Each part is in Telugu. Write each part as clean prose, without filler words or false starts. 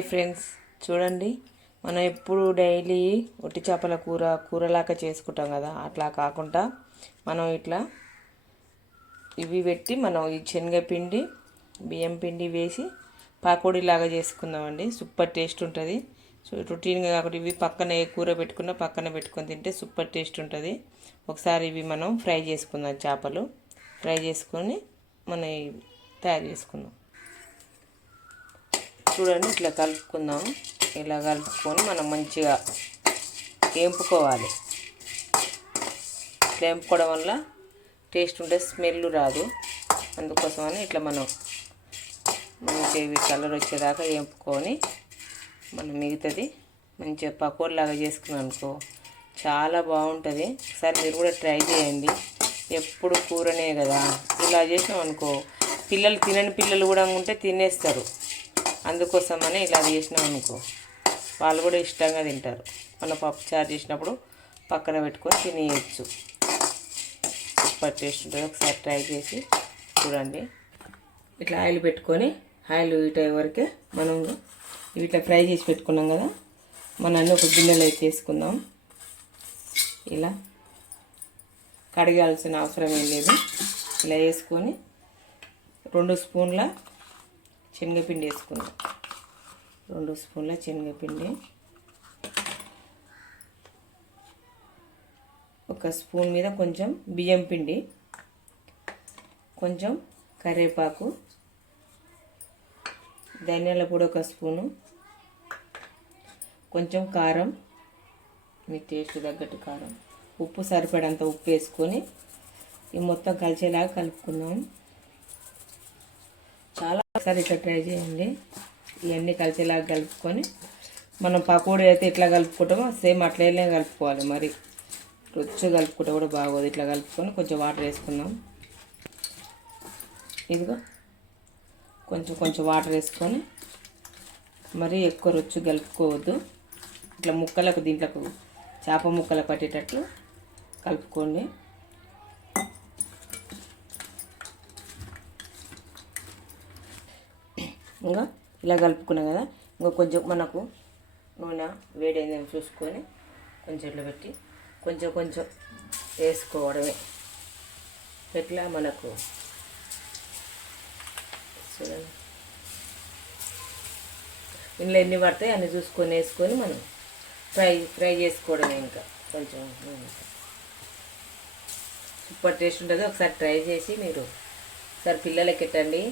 హాయ్ ఫ్రెండ్స్, చూడండి మనం ఎప్పుడు డైలీ ఒట్టి చేపల కూరలాగా చేసుకుంటాం కదా, అట్లా కాకుండా మనం ఇట్లా ఇవి పెట్టి మనం ఈ శనగపిండి బియ్యం పిండి వేసి పకోడీలాగా చేసుకుందామండి. సూపర్ టేస్ట్ ఉంటుంది. రొటీన్గా కాకుండా ఇవి పక్కన ఏ కూర పెట్టుకున్నా పక్కన పెట్టుకొని తింటే సూపర్ టేస్ట్ ఉంటుంది. ఒకసారి ఇవి మనం ఫ్రై చేసుకుందాం. చేపలు ఫ్రై చేసుకొని మనం తయారు చేసుకుందాం. చూడండి, ఇట్లా కలుపుకుందాం. ఇలా కలుపుకొని మనం మంచిగా వేపుకోవాలి. ఇట్లా వేపుకోవడం వల్ల టేస్ట్ ఉంటే స్మెల్ రాదు. అందుకోసమని ఇట్లా మనం మంచిగా కలర్ వచ్చేదాకా వేపుకొని మనం మిగతాది మంచిగా పకోడీలాగా చేసుకున్నాం అనుకో, చాలా బాగుంటుంది. ఒకసారి మీరు కూడా ట్రై చేయండి. ఎప్పుడు కూరనే కదా, ఇలా చేసినాం అనుకో తినని పిల్లలు కూడా ఉంటే తినేస్తారు. అందుకోసమని ఇలా చేసినాం అనుకో వాళ్ళు కూడా ఇష్టంగా తింటారు. మనం పప్పుచారు చేసినప్పుడు పక్కన పెట్టుకొని తినేయచ్చు. సూపర్ టేస్ట్ ఉంటుంది. ఒకసారి ట్రై చేసి చూడండి. ఇట్లా ఆయిల్ పెట్టుకొని ఆయిల్ హీట్ అయ్యే వరకే మనం ఇట్లా ఫ్రై చేసి పెట్టుకున్నాం కదా, మనం అన్నీ ఒక గిన్నెలో వేసుకుందాం. ఇలా కడిగాల్సిన అవసరం ఏం లేదు. ఇలా వేసుకొని 2 స్పూన్ల శనగపిండి వేసుకుందాం. 2 స్పూన్ల శనగపిండి, 1 స్పూన్ మీద కొంచెం బియ్యం పిండి, కొంచెం కరివేపాకు, ధనియాల పొడి 1 స్పూను, కొంచెం కారం, మీ టేస్ట్ తగ్గట్టు కారం, ఉప్పు సరిపడంత ఉప్పు వేసుకొని ఈ మొత్తం కలిసేలాగా కలుపుకుందాం. చాలా ఒకసారి ఇట్లా ట్రై చేయండి. ఇవన్నీ కలిసేలాగా కలుపుకొని మనం పకోడీ అయితే ఎట్లా కలుపుకుంటామో సేమ్ అట్లనే కలుపుకోవాలి. మరి రుచి కలుపుకుంటే కూడా బాగోదు. ఇట్లా కలుపుకొని కొంచెం వాటర్ వేసుకుందాం. ఇదిగో కొంచెం వాటర్ వేసుకొని మరీ ఎక్కువ రుచి కలుపుకోవద్దు. ఇట్లా ముక్కలకు దీంట్లకు చేప ముక్కలకు పట్టేటట్లు కలుపుకోండి. ఇంకా ఇలా కలుపుకున్నాం కదా, ఇంకా కొంచెం మనకు నూనె వేడైందని చూసుకొని కొంచెం ఇట్లా పెట్టి కొంచెం వేసుకోవడమే. ఎట్లా మనకు చూడండి, ఇందులో ఎన్ని పడతాయి అన్ని చూసుకొని వేసుకొని మనం ఫ్రై చేసుకోవడమే. ఇంకా కొంచెం సూపర్ టేస్ట్ ఉంటుంది. ఒకసారి ట్రై చేసి మీరు ఒకసారి పిల్లలకి ఎట్టండి.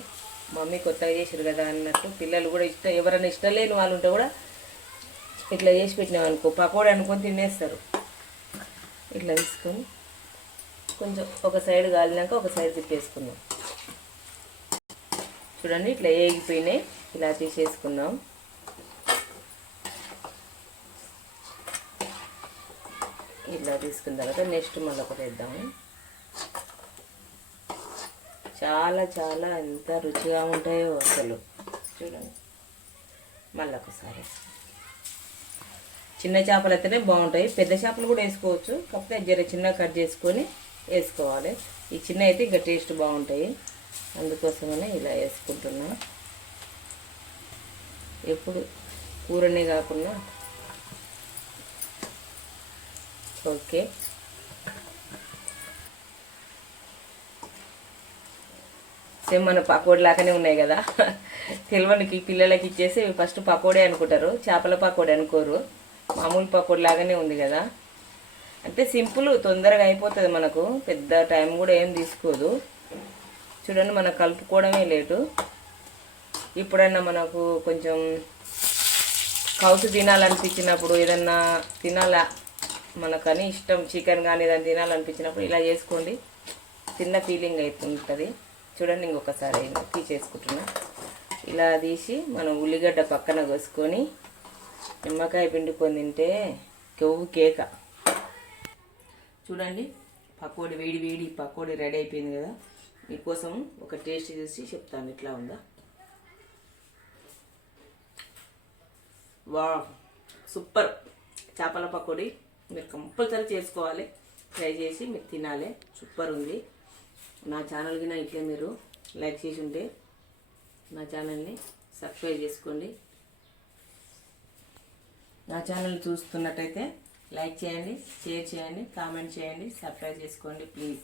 మమ్మీ కొత్తగా చేసారు కదా అన్నట్టు పిల్లలు కూడా ఎవరైనా ఇష్టం లేని వాళ్ళు ఉంటే కూడా ఇట్లా చేసి పెట్టినాం అనుకో పకోడీ అనుకొని తినేస్తారు. ఇట్లా తీసుకొని కొంచెం ఒక సైడ్ కాలినాక ఒక సైడ్ తిప్పేసుకుందాం. చూడండి, ఇట్లా ఏగిపోయినాయి. ఇలా తీసేసుకుందాం. ఇట్లా తీసుకున్న తర్వాత నెక్స్ట్ మళ్ళీ ఒకటి వేద్దాము. చాలా ఎంత రుచిగా ఉంటాయో అసలు. చూడండి, మళ్ళీ ఒకసారి చిన్న చేపలు అయితేనే బాగుంటాయి. పెద్ద చేపలు కూడా వేసుకోవచ్చు, కాకపోతే జర చిన్న కట్ చేసుకొని వేసుకోవాలి. ఈ చిన్న అయితే ఇంకా టేస్ట్ బాగుంటాయి. అందుకోసమనే ఇలా వేసుకుంటున్నా. ఎప్పుడు కూరనే కాకుండా ఓకే. సేమ్ మన పకోడీ లాగానే ఉన్నాయి కదా. తెలివనికి పిల్లలకి ఇచ్చేసి ఫస్ట్ పకోడీ అనుకుంటారు, చేపల పకోడీ అనుకోరు. మామూలు పకోడీ లాగానే ఉంది కదా. అంటే సింపుల్, తొందరగా అయిపోతుంది. మనకు పెద్ద టైం కూడా ఏం తీసుకోదు. చూడండి, మనం కలుపుకోవడమే లేటు. ఇప్పుడన్నా మనకు కొంచెం కౌసు తినాలనిపించినప్పుడు, ఏదన్నా తినాలా మనకని ఇష్టం చికెన్ కానీ ఏదైనా తినాలనిపించినప్పుడు ఇలా చేసుకోండి. తిన్న ఫీలింగ్ అవుతుంటుంది. చూడండి, ఇంకొకసారి తీసేసుకుంటున్నా. ఇలా తీసి మనం ఉల్లిగడ్డ పక్కన కోసుకొని నిమ్మకాయ పిండుకొని తింటే కొవ్వు కేక. చూడండి, పకోడీ వేడి పకోడీ రెడీ అయిపోయింది కదా. మీకోసం ఒక టేస్ట్ చూసి చెప్తాను ఎట్లా ఉందా. వా, సూపర్ చేపల పకోడీ. మీరు కంపల్సరీ చేసుకోవాలి, ట్రై చేసి మీరు తినాలి. సూపర్ ఉంది. నా ఛానల్కి ఇట్లే మీరు లైక్ చేసి ఉంటే నా ఛానల్ని సబ్స్క్రైబ్ చేసుకోండి. నా ఛానల్ చూస్తున్నట్టయితే లైక్ చేయండి, షేర్ చేయండి, కామెంట్ చేయండి, సబ్స్క్రైబ్ చేసుకోండి ప్లీజ్.